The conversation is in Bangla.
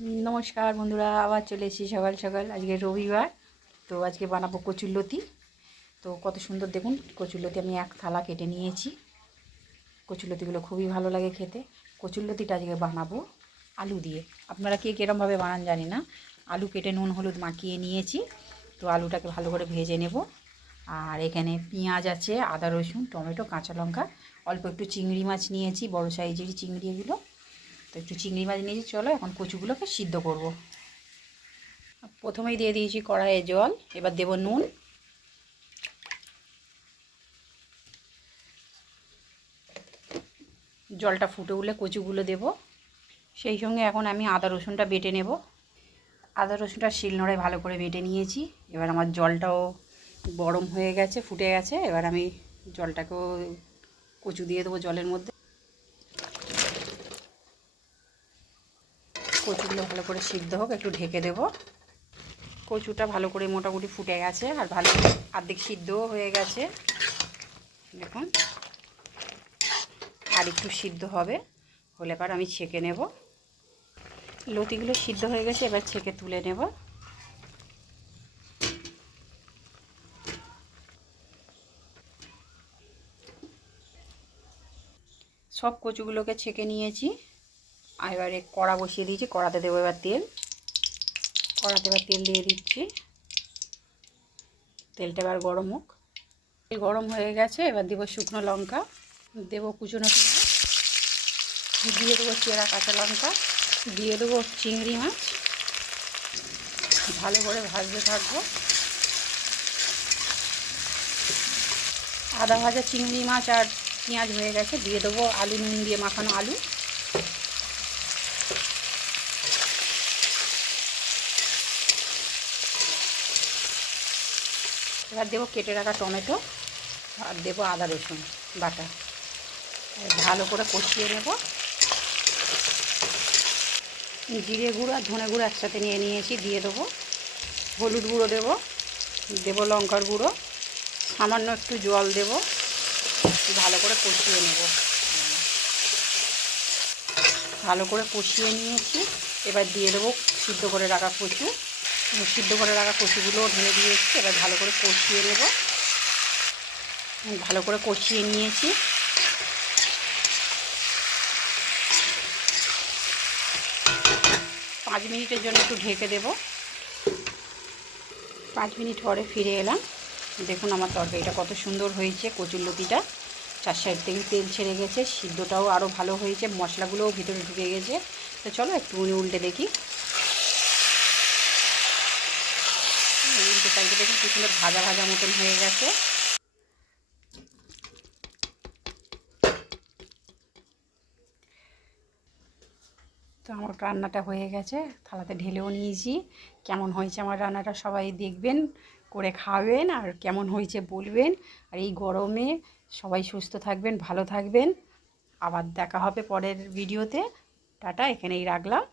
নমস্কার বন্ধুরা, আবার চলে এসেছি সকাল সকাল। আজকে রবিবার, তো আজকে বানাবো কচুরলতি। তো কত সুন্দর দেখুন, কচুরলতি আমি এক থালা কেটে নিয়েছি। কচুরলতিগুলো খুবই ভালো লাগে খেতে। কচুরলতিটা আজকে বানাবো আলু দিয়ে। আপনারা কে কীরমভাবে বানান জানি না। আলু কেটে নুন হলুদ মাখিয়ে নিয়েছি। তো আলুটাকে ভালো করে ভেজে নেব। আর এখানে পেঁয়াজ আছে, আদা রসুন টমেটো কাঁচা লঙ্কা, অল্প একটু চিংড়ি মাছ নিয়েছি, বড় সাইজেরই চিংড়ি এগুলো। তো একটু চিংড়ি মাছ নিয়েছি। চলো এখন কচুগুলোকে সিদ্ধ করব। প্রথমেই দিয়ে দিয়েছি কড়াইয়ে জল, এবার দেব নুন। জলটা ফুটে উঠলে কচুগুলো দেব। সেই সঙ্গে এখন আমি আদা রসুনটা বেটে নেব। আদা রসুনটা শিলনোড়ায় ভালো করে বেটে নিয়েছি। এবার আমার জলটাও গরম হয়ে গেছে, ফুটে গেছে। এবার আমি জলটাকেও কচু দিয়ে দেবো জলের মধ্যে। কচুগুলো ভালো করে সিদ্ধ হোক, একটু ঢেকে দেব। কচুটা ভালো করে মোটামুটি ফুটে গেছে, আর ভালো অর্ধেক সিদ্ধও হয়ে গেছে দেখুন। আর একটু সিদ্ধ হবে, হলে পর আমি ছেঁকে নেব। লতিগুলো সিদ্ধ হয়ে গেছে, এবার ছেঁকে তুলে নেব। সব কচুগুলোকে ছেঁকে নিয়েছি। আর এবারে কড়া বসিয়ে দিয়েছি, কড়াতে দেবো এবার তেল। কড়াতে এবার তেল দিয়ে দিচ্ছি। তেলটা এবার গরম হোক। তেল গরম হয়ে গেছে, এবার দেবো শুকনো লঙ্কা, দেবো কুচনো পেঁয়াজ, দিয়ে দেবো চেরা কাঁচা লঙ্কা, দিয়ে দেবো চিংড়ি মাছ। ভালো করে ভাজতে থাকবো। আদা ভাজা চিংড়ি মাছ আর পেঁয়াজ হয়ে গেছে, দিয়ে দেবো আলু, নুন দিয়ে মাখানো আলু। এবার দেবো কেটে রাখা টমেটো, আর দেবো আদা রসুন বাটা। ভালো করে কষিয়ে নেব। জিরে গুঁড়ো আর ধনে গুঁড়ো একসাথে নিয়ে নিয়েছি, দিয়ে দেবো। হলুদ গুঁড়ো দেবো, দেবো লঙ্কার গুঁড়ো, সামান্য একটু জল দেবো। ভালো করে কষিয়ে নেব। ভালো করে কষিয়ে নিয়েছি। এবার দিয়ে দেবো সিদ্ধ করে রাখা কচু। সিদ্ধ করে রাখা কচুগুলোও ঢেলে দিয়েছি। এবার ভালো করে কষিয়ে নেব। ভালো করে কষিয়ে নিয়েছি। 5 মিনিটের জন্য একটু ঢেকে দেব। 5 মিনিট পরে ফিরে এলাম। দেখুন আমার তরকারিটা কত সুন্দর হয়েছে। কচুরলতিটা 4 সাইড থেকে তেল ছেড়ে গেছে, সিদ্ধটাও আরও ভালো হয়েছে, মশলাগুলোও ভিতরে ঢুকে গেছে। তো চলো একটু উল্টে দেখি। উল্টে সাইডে দেখুন কি সুন্দর ভাজা ভাজা মতন হয়ে গেছে। তো আমার রান্নাটা হয়ে গেছে, থালাতে ঢেলেও নিয়েছি। কেমন হয়েছে আমার রান্নাটা সবাই দেখবেন, করে খাবেন, আর কেমন হয়েছে বলবেন। আর এই গরমে সবাই সুস্থ থাকবেন, ভালো থাকবেন। আবার দেখা হবে পরের ভিডিওতে। টাটা, এখানেই রাখলাম।